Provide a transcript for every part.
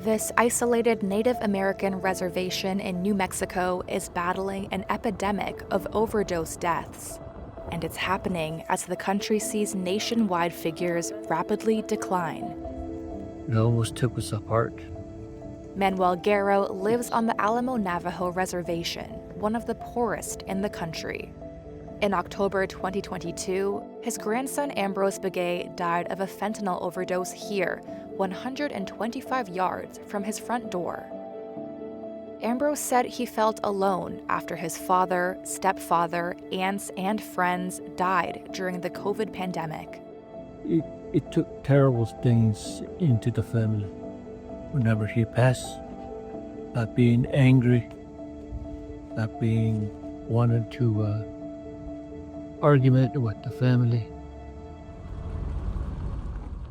This isolated Native American reservation in New Mexico is battling an epidemic of overdose deaths. And it's happening as the country sees nationwide figures rapidly decline. It almost took us apart. Manuel Guerrero lives on the Alamo Navajo Reservation, one of the poorest in the country. In October 2022, his grandson Ambrose Begay died of a fentanyl overdose here, 125 yards from his front door. Ambrose said he felt alone after his father, stepfather, aunts, and friends died during the COVID pandemic. It took terrible things into the family. Whenever he passed, not being angry, not being wanted to argument with the family.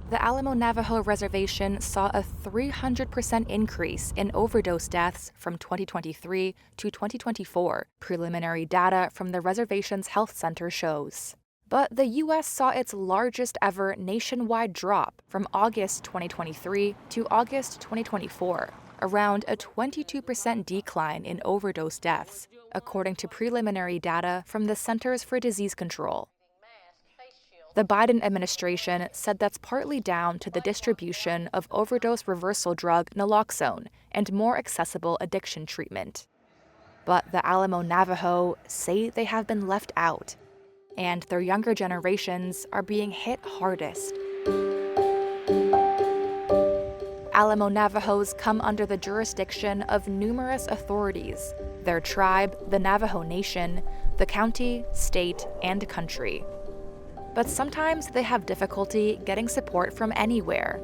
The Alamo Navajo Reservation saw a 300% increase in overdose deaths from 2023 to 2024, preliminary data from the reservation's health center shows. But the U.S. saw its largest ever nationwide drop from August 2023 to August 2024, around a 22% decline in overdose deaths, according to preliminary data from the Centers for Disease Control. The Biden administration said that's partly down to the distribution of overdose reversal drug naloxone and more accessible addiction treatment. But the Alamo Navajo say they have been left out, and their younger generations are being hit hardest. Alamo Navajos come under the jurisdiction of numerous authorities: their tribe, the Navajo Nation, the county, state, and country. But sometimes they have difficulty getting support from anywhere.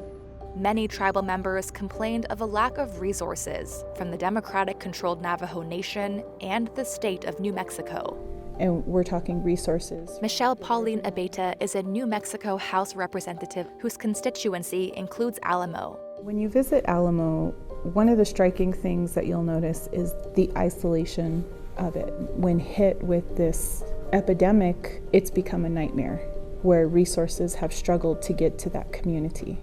Many tribal members complained of a lack of resources from the Democratic-controlled Navajo Nation and the state of New Mexico. And we're talking resources. Michelle Pauline Abeta is a New Mexico House representative whose constituency includes Alamo. When you visit Alamo, one of the striking things that you'll notice is the isolation of it. When hit with this epidemic, it's become a nightmare where resources have struggled to get to that community.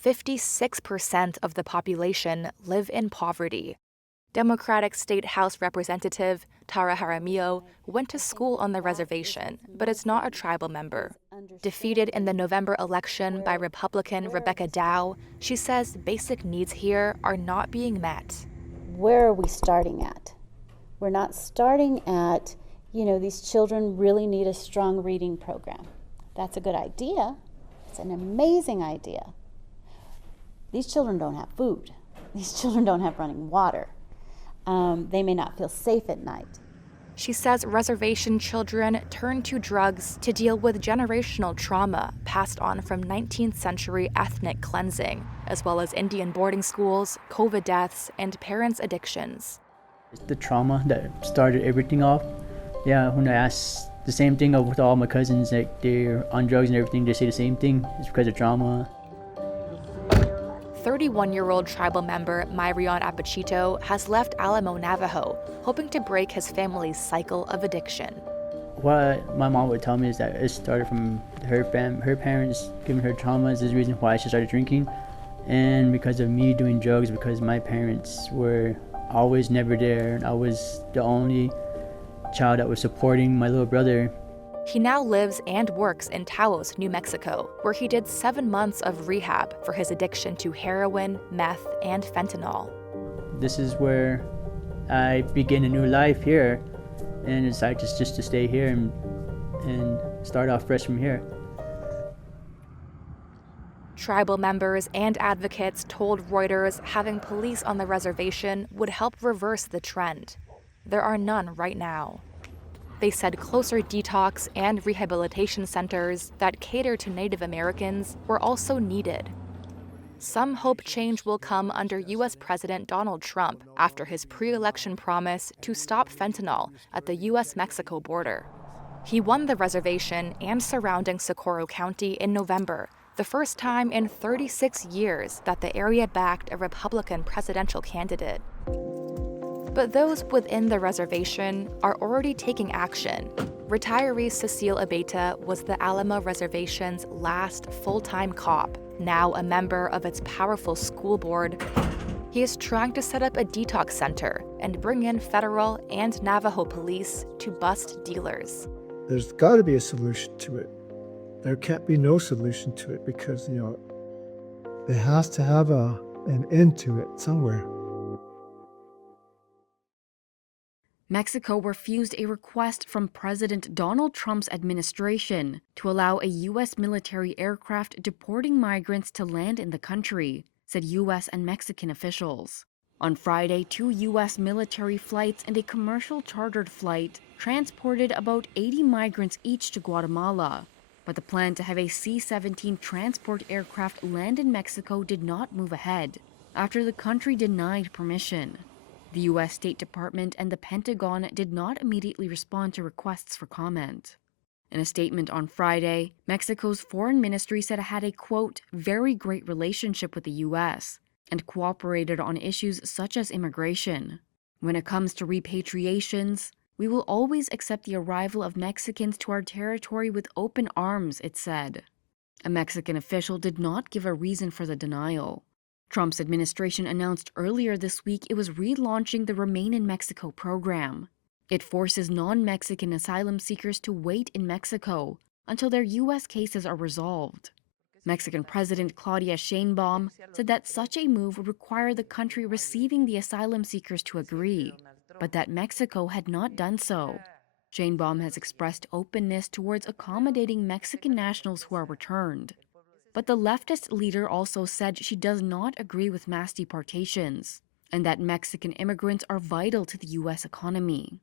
56% of the population live in poverty. Democratic State House Representative Tara Jaramillo went to school on the reservation, but is not a tribal member. Defeated in the November election by Republican Rebecca Dow, she says basic needs here are not being met. Where are we starting at? We're not starting at, these children really need a strong reading program. That's a good idea. It's an amazing idea. These children don't have food. These children don't have running water. They may not feel safe at night. She says reservation children turn to drugs to deal with generational trauma passed on from 19th century ethnic cleansing, as well as Indian boarding schools, COVID deaths, and parents' addictions. It's the trauma that started everything off. Yeah, when I asked the same thing with all my cousins, like they're on drugs and everything, they say the same thing. It's because of trauma. 31-year-old tribal member Myrion Apachito has left Alamo Navajo, hoping to break his family's cycle of addiction. What my mom would tell me is that it started from her parents giving her traumas is the reason why she started drinking. And because of me doing drugs, because my parents were always never there, and I was the only child that was supporting my little brother. He now lives and works in Taos, New Mexico, where he did 7 months of rehab for his addiction to heroin, meth, and fentanyl. This is where I begin a new life here, and it's like just to stay here and start off fresh from here. Tribal members and advocates told Reuters having police on the reservation would help reverse the trend. There are none right now. They said closer detox and rehabilitation centers that cater to Native Americans were also needed. Some hope change will come under U.S. President Donald Trump after his pre-election promise to stop fentanyl at the U.S.-Mexico border. He won the reservation and surrounding Socorro County in November, the first time in 36 years that the area backed a Republican presidential candidate. But those within the reservation are already taking action. Retiree Cecile Abeta was the Alamo Reservation's last full-time cop, Now a member of its powerful school board, he is trying to set up a detox center and bring in federal and Navajo police to bust dealers. There's got to be a solution to it. There can't be no solution to it because, there has to have an end to it somewhere. Mexico refused a request from President Donald Trump's administration to allow a U.S. military aircraft deporting migrants to land in the country, said U.S. and Mexican officials. On Friday, 2 U.S. military flights and a commercial chartered flight transported about 80 migrants each to Guatemala. But the plan to have a C-17 transport aircraft land in Mexico did not move ahead after the country denied permission. The U.S. State Department and the Pentagon did not immediately respond to requests for comment. In a statement on Friday, Mexico's foreign ministry said it had a, quote, very great relationship with the U.S. and cooperated on issues such as immigration. When it comes to repatriations, we will always accept the arrival of Mexicans to our territory with open arms, it said. A Mexican official did not give a reason for the denial. Trump's administration announced earlier this week it was relaunching the Remain in Mexico program. It forces non-Mexican asylum seekers to wait in Mexico until their U.S. cases are resolved. Mexican President Claudia Sheinbaum said that such a move would require the country receiving the asylum seekers to agree, but that Mexico had not done so. Sheinbaum has expressed openness towards accommodating Mexican nationals who are returned. But the leftist leader also said she does not agree with mass deportations and that Mexican immigrants are vital to the U.S. economy.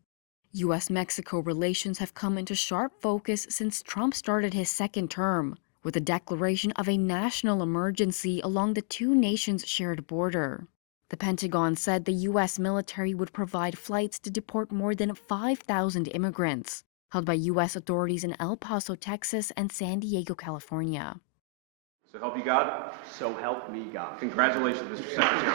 U.S.-Mexico relations have come into sharp focus since Trump started his second term, with the declaration of a national emergency along the two nations' shared border. The Pentagon said the U.S. military would provide flights to deport more than 5,000 immigrants, held by U.S. authorities in El Paso, Texas, and San Diego, California. So help you God? So help me God. Congratulations, Mr. Secretary.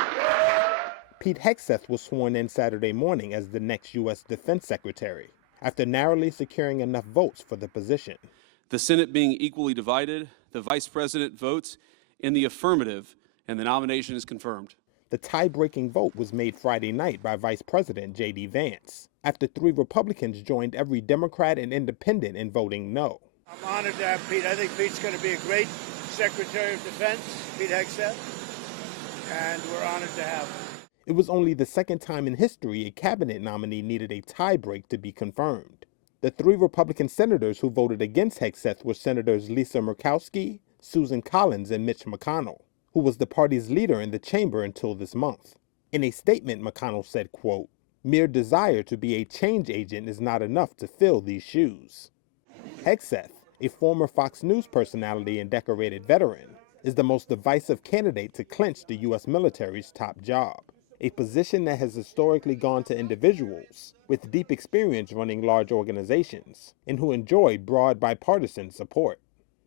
Pete Hegseth was sworn in Saturday morning as the next U.S. Defense Secretary, after narrowly securing enough votes for the position. The Senate being equally divided, the Vice President votes in the affirmative, and the nomination is confirmed. The tie-breaking vote was made Friday night by Vice President J.D. Vance, after 3 Republicans joined every Democrat and independent in voting no. I'm honored to have Pete. I think Pete's going to be a great Secretary of Defense, Pete Hegseth, and we're honored to have him. It was only the second time in history a cabinet nominee needed a tie-break to be confirmed. The 3 Republican senators who voted against Hegseth were Senators Lisa Murkowski, Susan Collins, and Mitch McConnell, who was the party's leader in the chamber until this month. In a statement, McConnell said, quote, mere desire to be a change agent is not enough to fill these shoes. Hegseth, a former Fox News personality and decorated veteran, is the most divisive candidate to clinch the U.S. military's top job, a position that has historically gone to individuals with deep experience running large organizations and who enjoyed broad bipartisan support.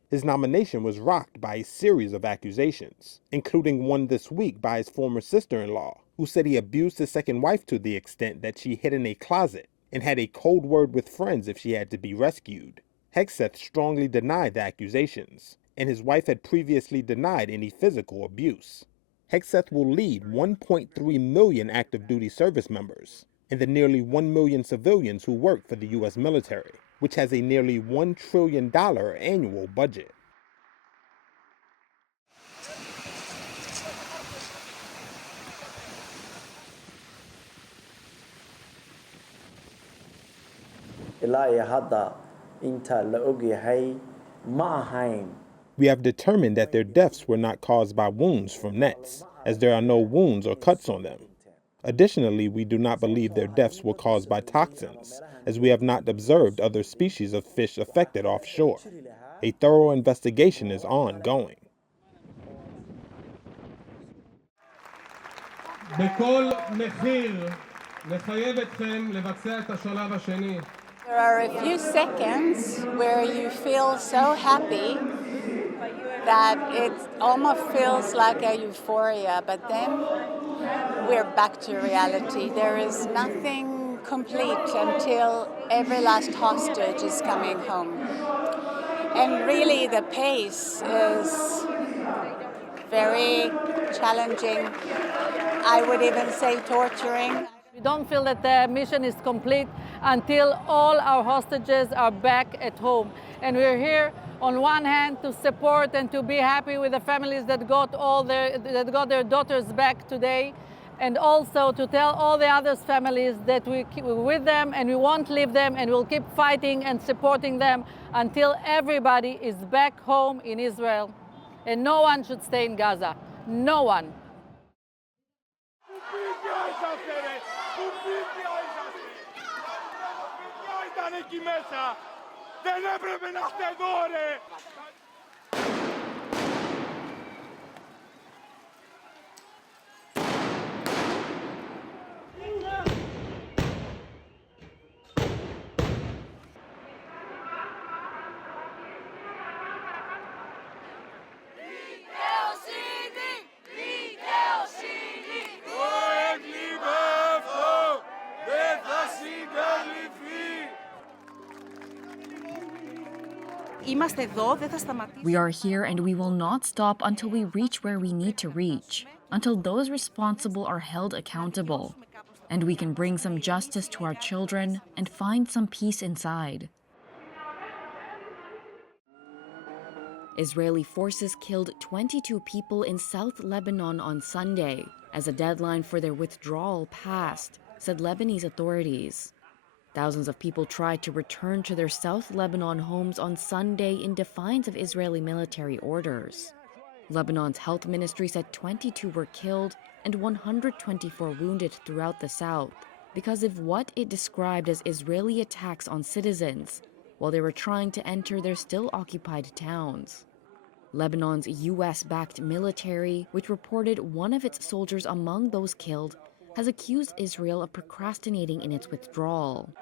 His nomination was rocked by a series of accusations, including one this week by his former sister-in-law, who said he abused his second wife to the extent that she hid in a closet and had a cold word with friends if she had to be rescued. Hegseth strongly denied the accusations, and his wife had previously denied any physical abuse. Hegseth will lead 1.3 million active duty service members and the nearly 1 million civilians who work for the U.S. military, which has a nearly $1 trillion annual budget. We have determined that their deaths were not caused by wounds from nets, as there are no wounds or cuts on them. Additionally, we do not believe their deaths were caused by toxins, as we have not observed other species of fish affected offshore. A thorough investigation is ongoing. There are a few seconds where you feel so happy that it almost feels like a euphoria, but then we're back to reality. There is nothing complete until every last hostage is coming home. And really the pace is very challenging. I would even say torturing. We don't feel that the mission is complete until all our hostages are back at home. And we're here on one hand to support and to be happy with the families that got their daughters back today, and also to tell all the other families that we're with them and we won't leave them and we'll keep fighting and supporting them until everybody is back home in Israel. And no one should stay in Gaza. No one. We are here and we will not stop until we reach where we need to reach, until those responsible are held accountable, and we can bring some justice to our children and find some peace inside. Israeli forces killed 22 people in South Lebanon on Sunday as a deadline for their withdrawal passed, said Lebanese authorities. Thousands of people tried to return to their South Lebanon homes on Sunday in defiance of Israeli military orders. Lebanon's health ministry said 22 were killed and 124 wounded throughout the south because of what it described as Israeli attacks on citizens while they were trying to enter their still occupied towns. Lebanon's US-backed military, which reported one of its soldiers among those killed, has accused Israel of procrastinating in its withdrawal.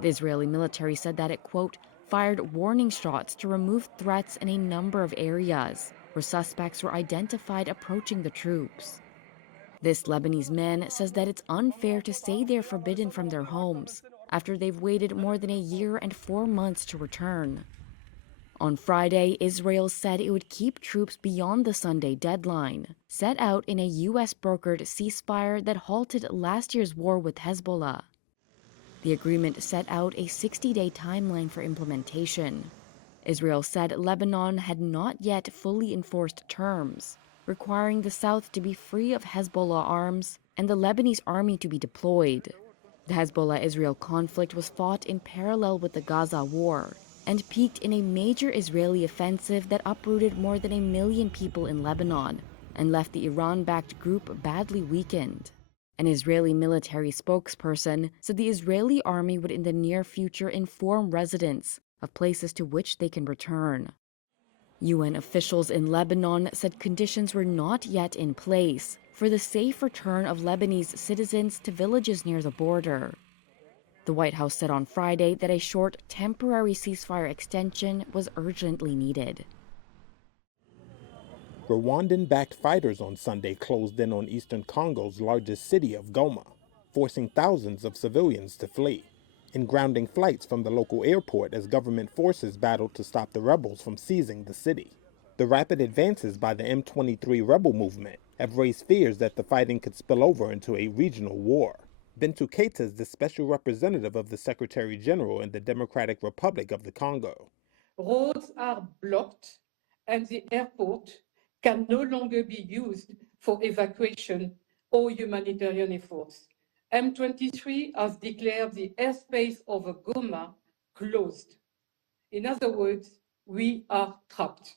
The Israeli military said that it, quote, fired warning shots to remove threats in a number of areas where suspects were identified approaching the troops. This Lebanese man says that it's unfair to say they're forbidden from their homes after they've waited more than a year and 4 months to return. On Friday, Israel said it would keep troops beyond the Sunday deadline, set out in a U.S.-brokered ceasefire that halted last year's war with Hezbollah. The agreement set out a 60-day timeline for implementation. Israel said Lebanon had not yet fully enforced terms, requiring the south to be free of Hezbollah arms and the Lebanese army to be deployed. The Hezbollah-Israel conflict was fought in parallel with the Gaza war, and peaked in a major Israeli offensive that uprooted more than 1 million people in Lebanon and left the Iran-backed group badly weakened. An Israeli military spokesperson said the Israeli army would in the near future inform residents of places to which they can return. UN officials in Lebanon said conditions were not yet in place for the safe return of Lebanese citizens to villages near the border. The White House said on Friday that a short, temporary ceasefire extension was urgently needed. Rwandan-backed fighters on Sunday closed in on eastern Congo's largest city of Goma, forcing thousands of civilians to flee, and grounding flights from the local airport as government forces battled to stop the rebels from seizing the city. The rapid advances by the M23 rebel movement have raised fears that the fighting could spill over into a regional war. Bintu Keita is the special representative of the Secretary General in the Democratic Republic of the Congo. Roads are blocked and the airport can no longer be used for evacuation or humanitarian efforts. M23 has declared the airspace over Goma closed. In other words, we are trapped.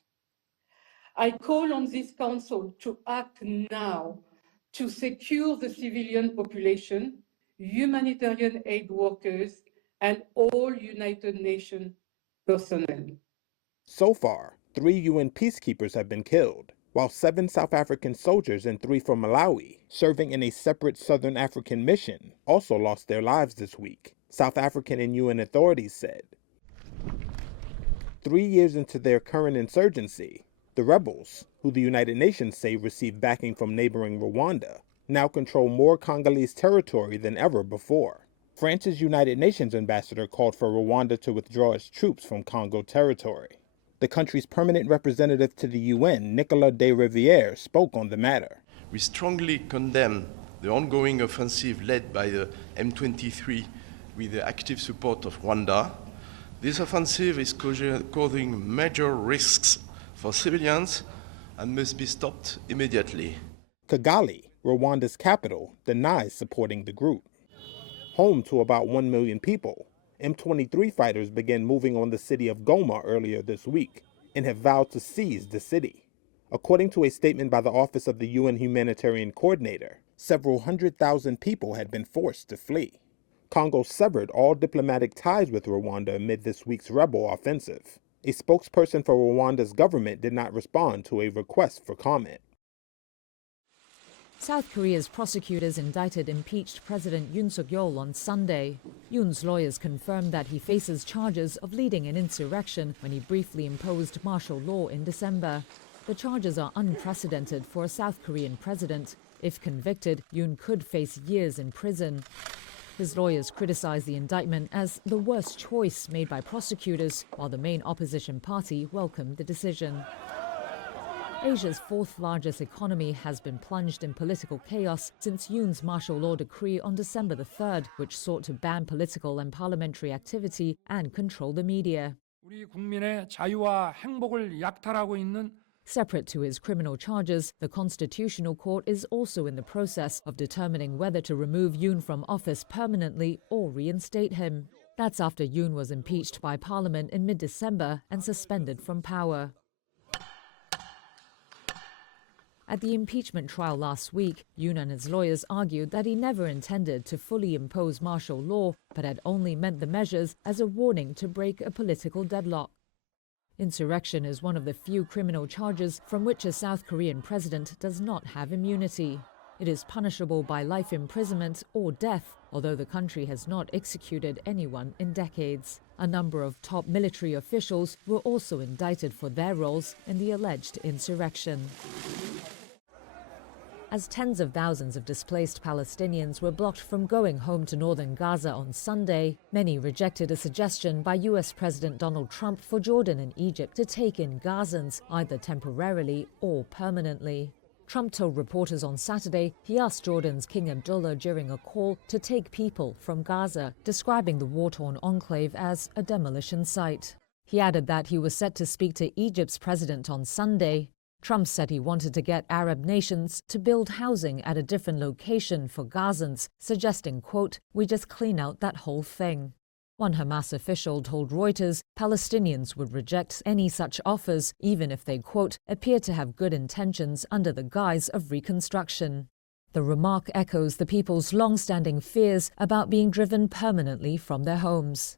I call on this council to act now to secure the civilian population, humanitarian aid workers, and all United Nations personnel. So far, 3 UN peacekeepers have been killed, while 7 South African soldiers and 3 from Malawi, serving in a separate Southern African mission, also lost their lives this week, South African and UN authorities said. 3 years into their current insurgency, the rebels, who the United Nations say received backing from neighboring Rwanda, now control more Congolese territory than ever before. France's United Nations ambassador called for Rwanda to withdraw its troops from Congo territory. The The country's permanent representative to the UN, Nicolas de Rivière, spoke on the matter. We strongly condemn the ongoing offensive led by the M23 with the active support of Rwanda. This offensive is causing major risks for civilians and must be stopped immediately. Kigali, Rwanda's capital, denies supporting the group. Home to about 1 million people, M23 fighters began moving on the city of Goma earlier this week and have vowed to seize the city. According to a statement by the Office of the UN Humanitarian Coordinator, several 100,000 people had been forced to flee. Congo severed all diplomatic ties with Rwanda amid this week's rebel offensive. A spokesperson for Rwanda's government did not respond to a request for comment. South Korea's prosecutors indicted impeached President Yoon Suk-yeol on Sunday. Yoon's lawyers confirmed that he faces charges of leading an insurrection when he briefly imposed martial law in December. The charges are unprecedented for a South Korean president. If convicted, Yoon could face years in prison. His lawyers criticized the indictment as the worst choice made by prosecutors, while the main opposition party welcomed the decision. Asia's fourth largest economy has been plunged in political chaos since Yoon's martial law decree on December the 3rd, which sought to ban political and parliamentary activity and control the media. Separate to his criminal charges, the Constitutional Court is also in the process of determining whether to remove Yoon from office permanently or reinstate him. That's after Yoon was impeached by Parliament in mid-December and suspended from power. At the impeachment trial last week, Yoon and his lawyers argued that he never intended to fully impose martial law, but had only meant the measures as a warning to break a political deadlock. Insurrection is one of the few criminal charges from which a South Korean president does not have immunity. It is punishable by life imprisonment or death, although the country has not executed anyone in decades. A number of top military officials were also indicted for their roles in the alleged insurrection. As tens of thousands of displaced Palestinians were blocked from going home to northern Gaza on Sunday, many rejected a suggestion by US President Donald Trump for Jordan and Egypt to take in Gazans, either temporarily or permanently. Trump told reporters on Saturday he asked Jordan's King Abdullah during a call to take people from Gaza, describing the war-torn enclave as a demolition site. He added that he was set to speak to Egypt's president on Sunday. Trump said he wanted to get Arab nations to build housing at a different location for Gazans, suggesting, quote, "We just clean out that whole thing." One Hamas official told Reuters Palestinians would reject any such offers, even if they, quote, "appear to have good intentions under the guise of reconstruction." The remark echoes the people's long-standing fears about being driven permanently from their homes.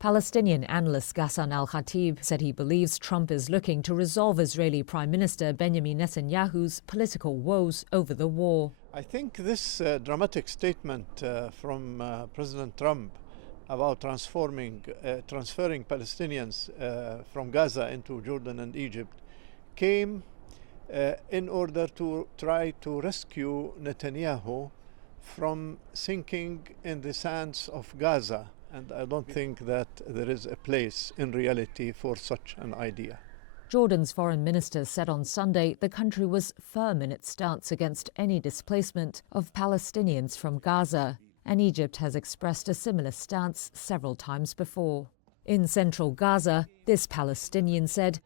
Palestinian analyst Ghassan al-Khatib said he believes Trump is looking to resolve Israeli Prime Minister Benjamin Netanyahu's political woes over the war. I think this dramatic statement from President Trump about transferring Palestinians from Gaza into Jordan and Egypt came in order to try to rescue Netanyahu from sinking in the sands of Gaza. And I don't think that there is a place in reality for such an idea. Jordan's foreign minister said on Sunday the country was firm in its stance against any displacement of Palestinians from Gaza, and Egypt has expressed a similar stance several times before. In central Gaza, this Palestinian said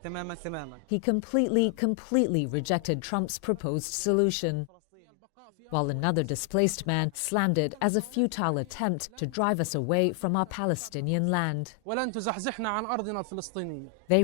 he completely rejected Trump's proposed solution, while another displaced man slammed it as a futile attempt to drive us away from our Palestinian land. They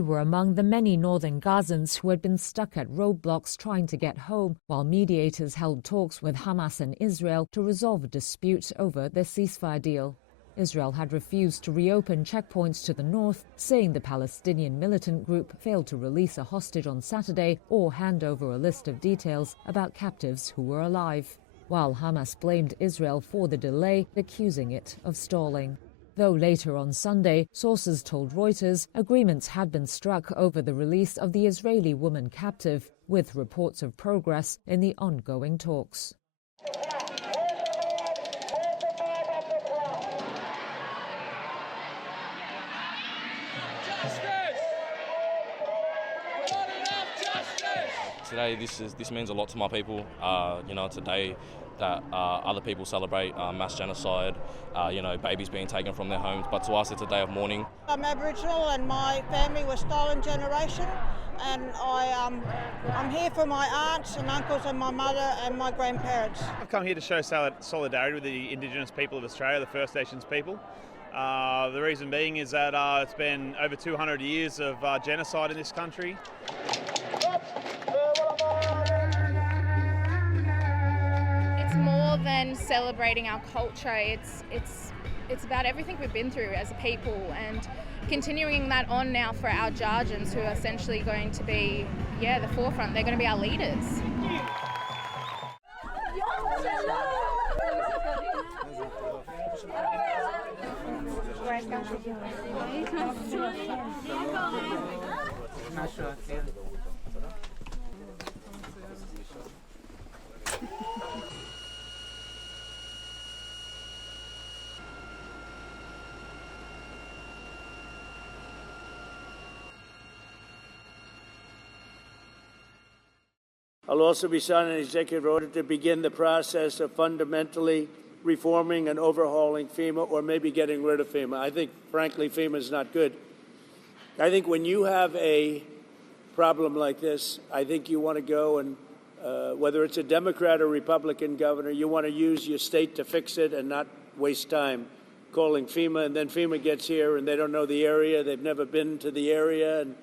were among the many northern Gazans who had been stuck at roadblocks trying to get home, while mediators held talks with Hamas and Israel to resolve a dispute over their ceasefire deal. Israel had refused to reopen checkpoints to the north, saying the Palestinian militant group failed to release a hostage on Saturday or hand over a list of details about captives who were alive, while Hamas blamed Israel for the delay, accusing it of stalling. Though later on Sunday, sources told Reuters agreements had been struck over the release of the Israeli woman captive, with reports of progress in the ongoing talks. today this means a lot to my people. It's a day that other people celebrate mass genocide, babies being taken from their homes, but to us it's a day of mourning. I'm Aboriginal and my family was stolen generation, and I'm here for my aunts and uncles and my mother and my grandparents. I've come here to show solidarity with the Indigenous people of Australia, the First Nations people. The reason being is that it's been over 200 years of genocide in this country. It's more than celebrating our culture. It's about everything we've been through as a people, and continuing that on now for our Jarjans, who are essentially going to be, the forefront. They're going to be our leaders. I'll also be signing an executive order to begin the process of fundamentally reforming and overhauling FEMA, or maybe getting rid of FEMA. I think, frankly, FEMA is not good. I think when you have a problem like this, I think you want to go and, whether it's a Democrat or Republican governor, you want to use your state to fix it and not waste time calling FEMA. And then FEMA gets here and they don't know the area, they've never been to the area, and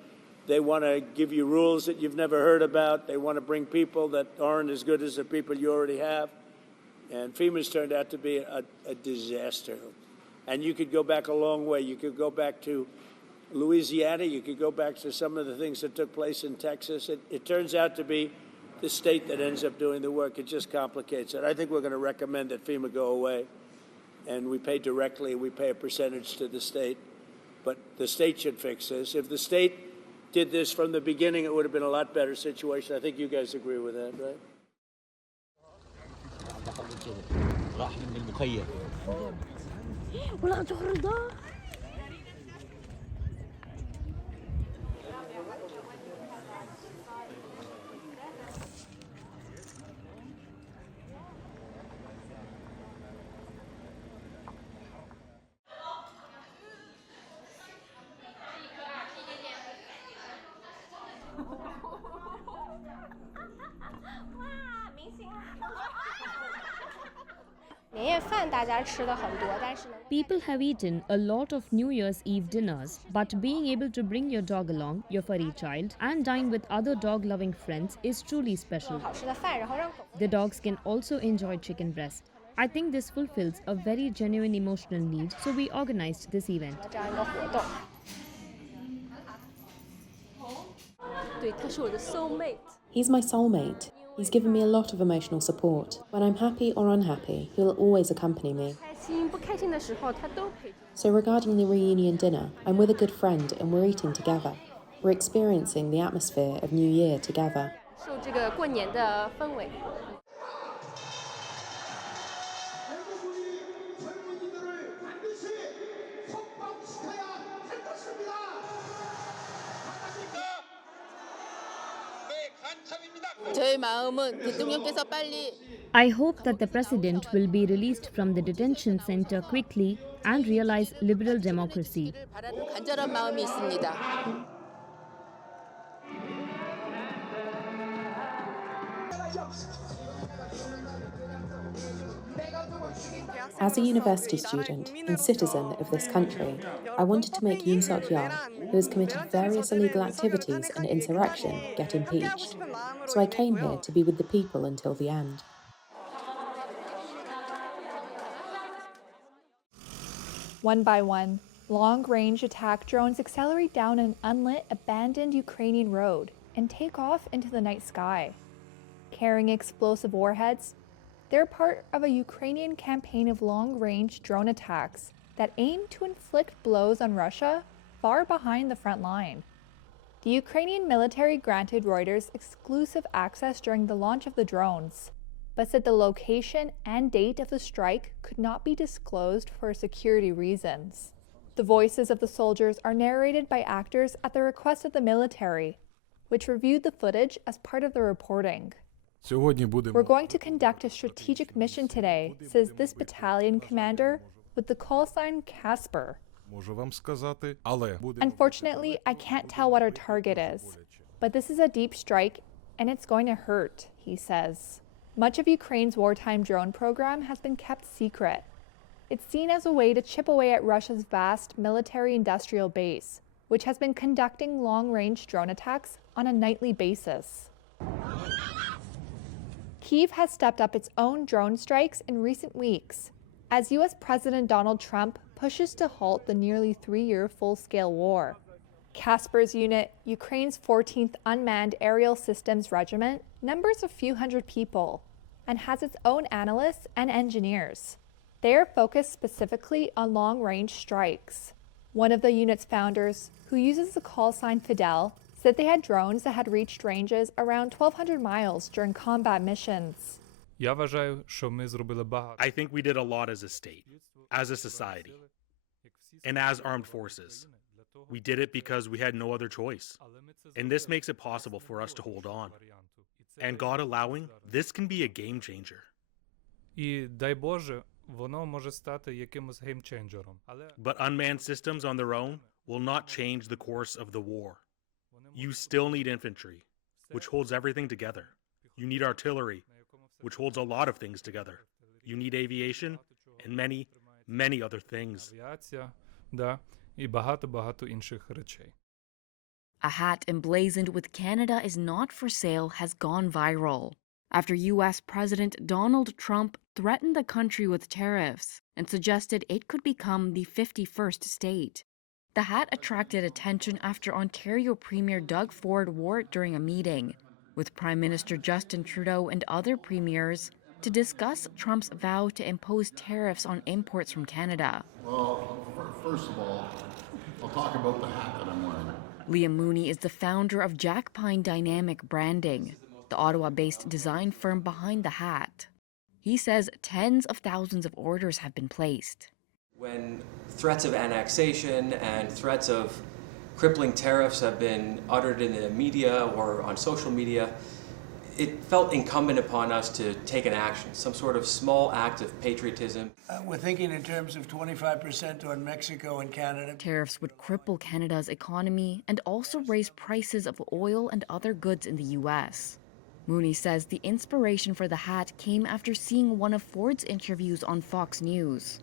they want to give you rules that you've never heard about. They want to bring people that aren't as good as the people you already have. And FEMA's turned out to be a disaster. And you could go back a long way. You could go back to Louisiana. You could go back to some of the things that took place in Texas. It turns out to be the state that ends up doing the work. It just complicates it. I think we're going to recommend that FEMA go away. And we pay directly. We pay a percentage to the state. But the state should fix this. If the state did this from the beginning, it would have been a lot better situation. I think you guys agree with that, right? People have eaten a lot of New Year's Eve dinners, but being able to bring your dog along, your furry child, and dine with other dog-loving friends is truly special. The dogs can also enjoy chicken breast. I think this fulfills a very genuine emotional need, so we organized this event. He's my soulmate. He's given me a lot of emotional support. When I'm happy or unhappy, he'll always accompany me. So regarding the reunion dinner, I'm with a good friend and we're eating together. We're experiencing the atmosphere of New Year together. I hope that the president will be released from the detention center quickly and realize liberal democracy. As a university student and citizen of this country, I wanted to make Yoon Suk-yeol, who has committed various illegal activities and insurrection, get impeached. So I came here to be with the people until the end. One by one, long-range attack drones accelerate down an unlit, abandoned Ukrainian road and take off into the night sky. Carrying explosive warheads, they're part of a Ukrainian campaign of long-range drone attacks that aim to inflict blows on Russia far behind the front line. The Ukrainian military granted Reuters exclusive access during the launch of the drones, but said the location and date of the strike could not be disclosed for security reasons. The voices of the soldiers are narrated by actors at the request of the military, which reviewed the footage as part of the reporting. We're going to conduct a strategic mission today, says this battalion commander with the call sign Casper. Unfortunately, I can't tell what our target is, but this is a deep strike and it's going to hurt, he says. Much of Ukraine's wartime drone program has been kept secret. It's seen as a way to chip away at Russia's vast military-industrial base, which has been conducting long-range drone attacks on a nightly basis. Kyiv has stepped up its own drone strikes in recent weeks, as U.S. President Donald Trump pushes to halt the nearly 3-year full-scale war. Casper's unit, Ukraine's 14th Unmanned Aerial Systems Regiment, numbers a few hundred people and has its own analysts and engineers. They are focused specifically on long-range strikes. One of the unit's founders, who uses the call sign Fidel, said they had drones that had reached ranges around 1,200 miles during combat missions. I think we did a lot as a state, as a society, and as armed forces. We did it because we had no other choice. And this makes it possible for us to hold on. And God allowing, this can be a game changer. But unmanned systems on their own will not change the course of the war. You still need infantry, which holds everything together. You need artillery, which holds a lot of things together. You need aviation and many, many other things. A hat emblazoned with "Canada is not for sale" has gone viral after U.S. President Donald Trump threatened the country with tariffs and suggested it could become the 51st state. The hat attracted attention after Ontario Premier Doug Ford wore it during a meeting with Prime Minister Justin Trudeau and other premiers to discuss Trump's vow to impose tariffs on imports from Canada. Well, first of all, I'll talk about the hat that I'm wearing. Liam Mooney is the founder of Jack Pine Dynamic Branding, the Ottawa-based design firm behind the hat. He says tens of thousands of orders have been placed. When threats of annexation and threats of crippling tariffs have been uttered in the media or on social media, it felt incumbent upon us to take an action, some sort of small act of patriotism. We're thinking in terms of 25% on Mexico and Canada. Tariffs would cripple Canada's economy and also raise prices of oil and other goods in the U.S. Mooney says the inspiration for the hat came after seeing one of Ford's interviews on Fox News.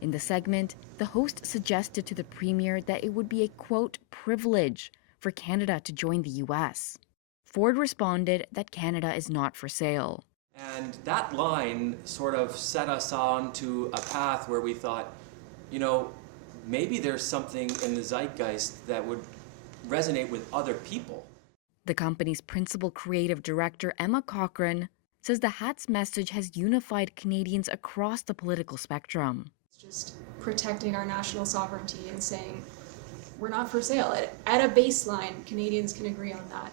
In the segment, the host suggested to the premier that it would be a, quote, privilege for Canada to join the U.S. Ford responded that Canada is not for sale. And that line sort of set us on to a path where we thought, you know, maybe there's something in the zeitgeist that would resonate with other people. The company's principal creative director, Emma Cochran, says the hat's message has unified Canadians across the political spectrum. Just protecting our national sovereignty and saying we're not for sale. At a baseline, Canadians can agree on that.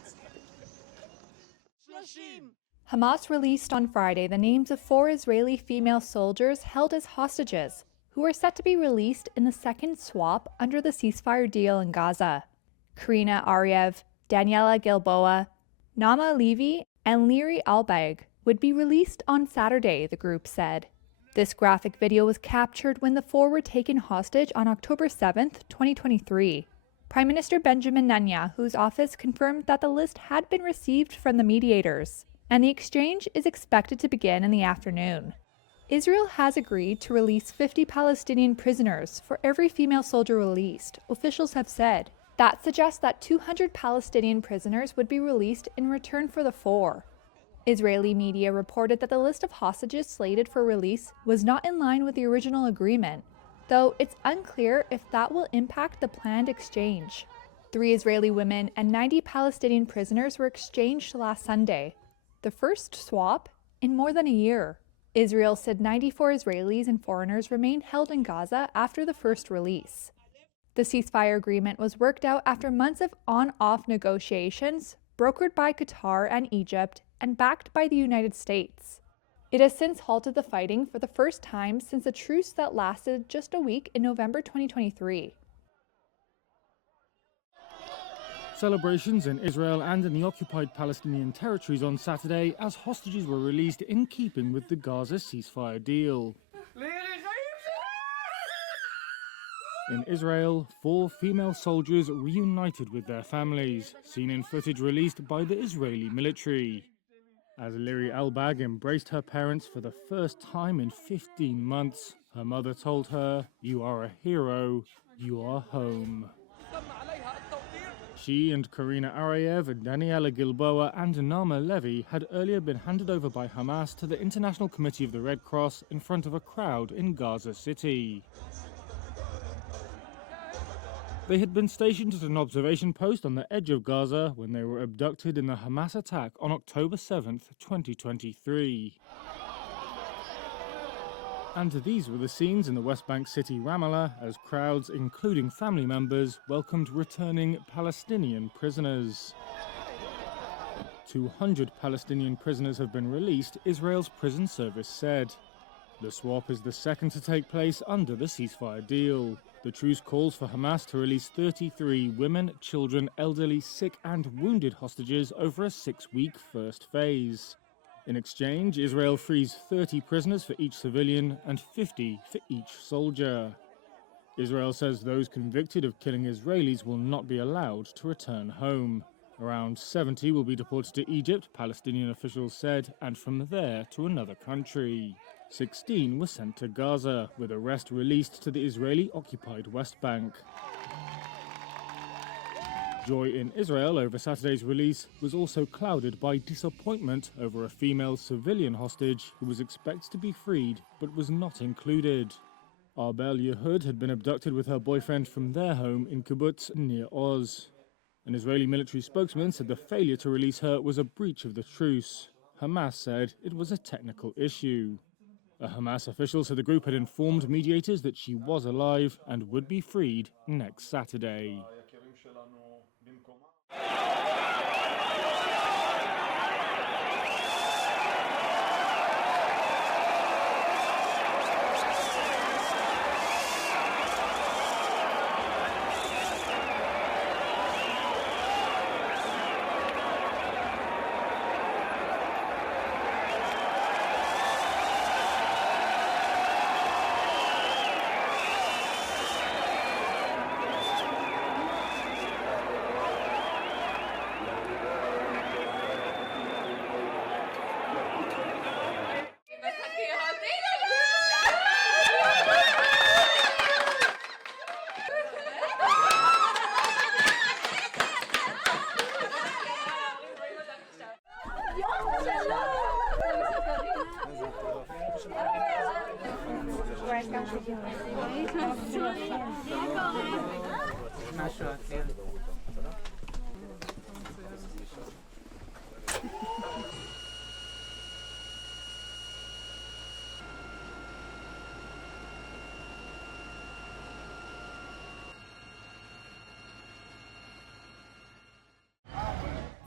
Hamas released on Friday the names of 4 Israeli female soldiers held as hostages, who are set to be released in the second swap under the ceasefire deal in Gaza. Karina Ariev, Daniela Gilboa, Nama Levy, and Liri Albag would be released on Saturday, the group said. This graphic video was captured when the 4 were taken hostage on October 7th, 2023. Prime Minister Benjamin Netanyahu's office confirmed that the list had been received from the mediators, and the exchange is expected to begin in the afternoon. Israel has agreed to release 50 Palestinian prisoners for every female soldier released, officials have said. That suggests that 200 Palestinian prisoners would be released in return for the 4. Israeli media reported that the list of hostages slated for release was not in line with the original agreement, though it's unclear if that will impact the planned exchange. 3 Israeli women and 90 Palestinian prisoners were exchanged last Sunday, the first swap in more than a year. Israel said 94 Israelis and foreigners remain held in Gaza after the first release. The ceasefire agreement was worked out after months of on-off negotiations, brokered by Qatar and Egypt, and backed by the United States. It has since halted the fighting for the first time since a truce that lasted just a week in November 2023. Celebrations in Israel and in the occupied Palestinian territories on Saturday as hostages were released in keeping with the Gaza ceasefire deal. In Israel, 4 female soldiers reunited with their families, seen in footage released by the Israeli military. As Liri Elbag embraced her parents for the first time in 15 months, her mother told her, "You are a hero, you are home." She and Karina Arayev, Daniela Gilboa and Nama Levy had earlier been handed over by Hamas to the International Committee of the Red Cross in front of a crowd in Gaza City. They had been stationed at an observation post on the edge of Gaza when they were abducted in the Hamas attack on October 7th, 2023. And these were the scenes in the West Bank city Ramallah as crowds, including family members, welcomed returning Palestinian prisoners. 200 Palestinian prisoners have been released, Israel's prison service said. The swap is the second to take place under the ceasefire deal. The truce calls for Hamas to release 33 women, children, elderly, sick and wounded hostages over a 6-week first phase. In exchange, Israel frees 30 prisoners for each civilian and 50 for each soldier. Israel says those convicted of killing Israelis will not be allowed to return home. Around 70 will be deported to Egypt, Palestinian officials said, and from there to another country. 16 were sent to Gaza, with the rest released to the Israeli-occupied West Bank. Joy in Israel over Saturday's release was also clouded by disappointment over a female civilian hostage who was expected to be freed but was not included. Arbel Yehud had been abducted with her boyfriend from their home in Kibbutz near Oz. An Israeli military spokesman said the failure to release her was a breach of the truce. Hamas said it was a technical issue. A Hamas official said the group had informed mediators that she was alive and would be freed next Saturday.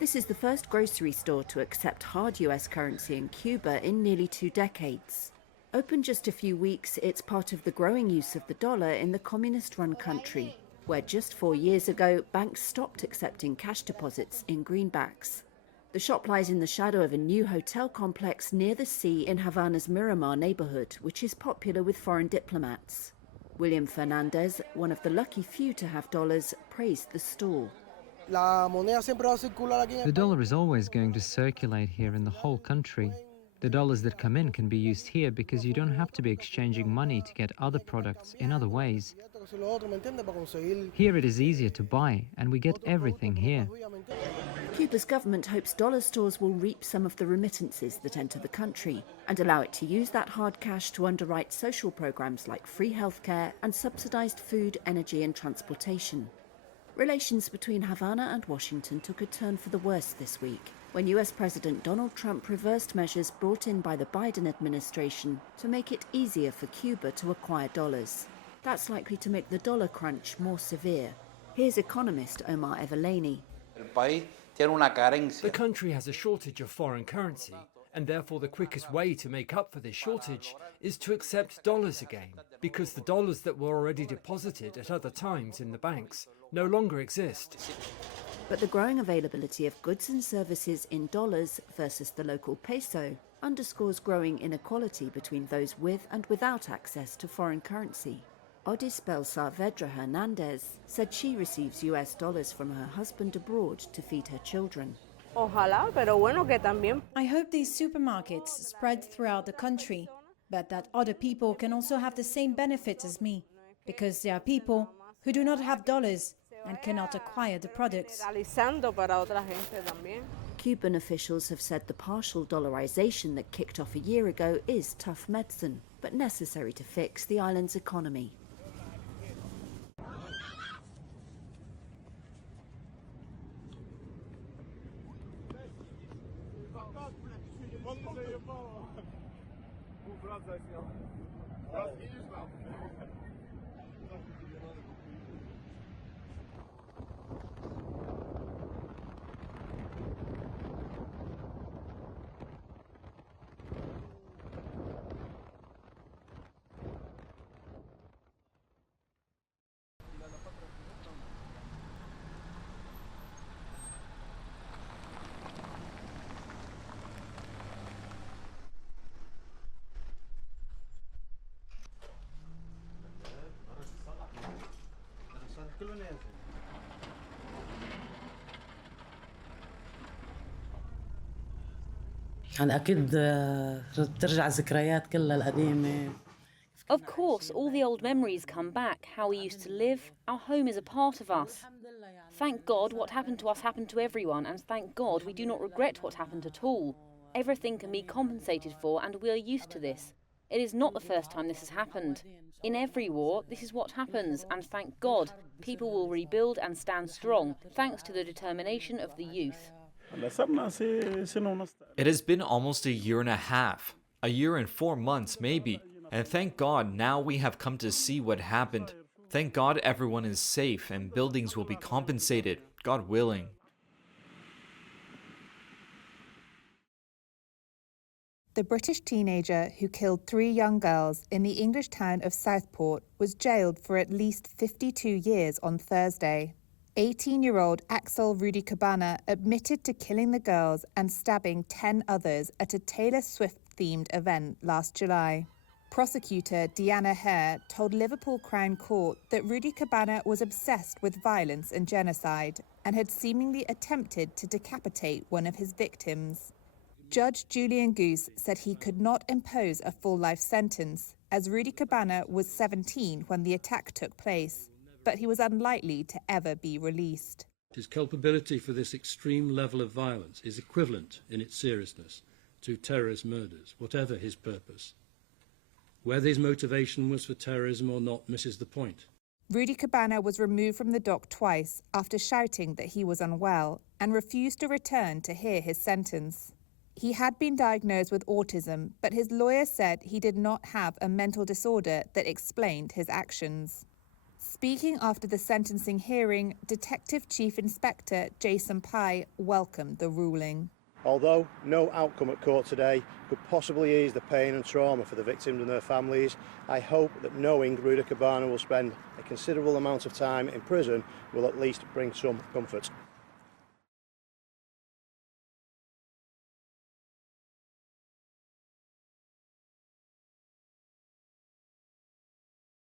This is the first grocery store to accept hard US currency in Cuba in nearly 2 decades. Open just a few weeks, it's part of the growing use of the dollar in the communist-run country, where just 4 years ago, banks stopped accepting cash deposits in greenbacks. The shop lies in the shadow of a new hotel complex near the sea in Havana's Miramar neighborhood, which is popular with foreign diplomats. William Fernandez, one of the lucky few to have dollars, praised the store. The dollar is always going to circulate here in the whole country. The dollars that come in can be used here because you don't have to be exchanging money to get other products in other ways. Here it is easier to buy, and we get everything here. Cuba's government hopes dollar stores will reap some of the remittances that enter the country and allow it to use that hard cash to underwrite social programs like free healthcare and subsidized food, energy and transportation. Relations between Havana and Washington took a turn for the worse this week, when US President Donald Trump reversed measures brought in by the Biden administration to make it easier for Cuba to acquire dollars. That's likely to make the dollar crunch more severe. Here's economist Omar Evelani. The country has a shortage of foreign currency, and therefore the quickest way to make up for this shortage is to accept dollars again, because the dollars that were already deposited at other times in the banks no longer exist. But the growing availability of goods and services in dollars versus the local peso underscores growing inequality between those with and without access to foreign currency. Odispel Saavedra Hernandez said she receives US dollars from her husband abroad to feed her children. I hope these supermarkets spread throughout the country, but that other people can also have the same benefits as me, because there are people who do not have dollars and cannot acquire the products. Cuban officials have said the partial dollarization that kicked off a year ago is tough medicine, but necessary to fix the island's economy. Of course, all the old memories come back, how we used to live. Our home is a part of us. Thank God what happened to us happened to everyone, and thank God we do not regret what happened at all. Everything can be compensated for, and we are used to this. It is not the first time this has happened. In every war, this is what happens, and thank God, people will rebuild and stand strong, thanks to the determination of the youth. It has been almost a year and a half, a year and 4 months maybe, and thank God now we have come to see what happened. Thank God everyone is safe and buildings will be compensated, God willing. The British teenager who killed 3 young girls in the English town of Southport was jailed for at least 52 years on Thursday. 18-year-old Axel Rudy Cabana admitted to killing the girls and stabbing 10 others at a Taylor Swift-themed event last July. Prosecutor Deanna Hare told Liverpool Crown Court that Rudy Cabana was obsessed with violence and genocide and had seemingly attempted to decapitate one of his victims. Judge Julian Goose said he could not impose a full life sentence, as Rudy Cabana was 17 when the attack took place, but he was unlikely to ever be released. His culpability for this extreme level of violence is equivalent in its seriousness to terrorist murders, whatever his purpose. Whether his motivation was for terrorism or not misses the point. Rudy Cabana was removed from the dock twice after shouting that he was unwell and refused to return to hear his sentence. He had been diagnosed with autism, but his lawyer said he did not have a mental disorder that explained his actions. Speaking after the sentencing hearing, Detective Chief Inspector Jason Pye welcomed the ruling. Although no outcome at court today could possibly ease the pain and trauma for the victims and their families, I hope that knowing Rudy Cabana will spend a considerable amount of time in prison will at least bring some comfort.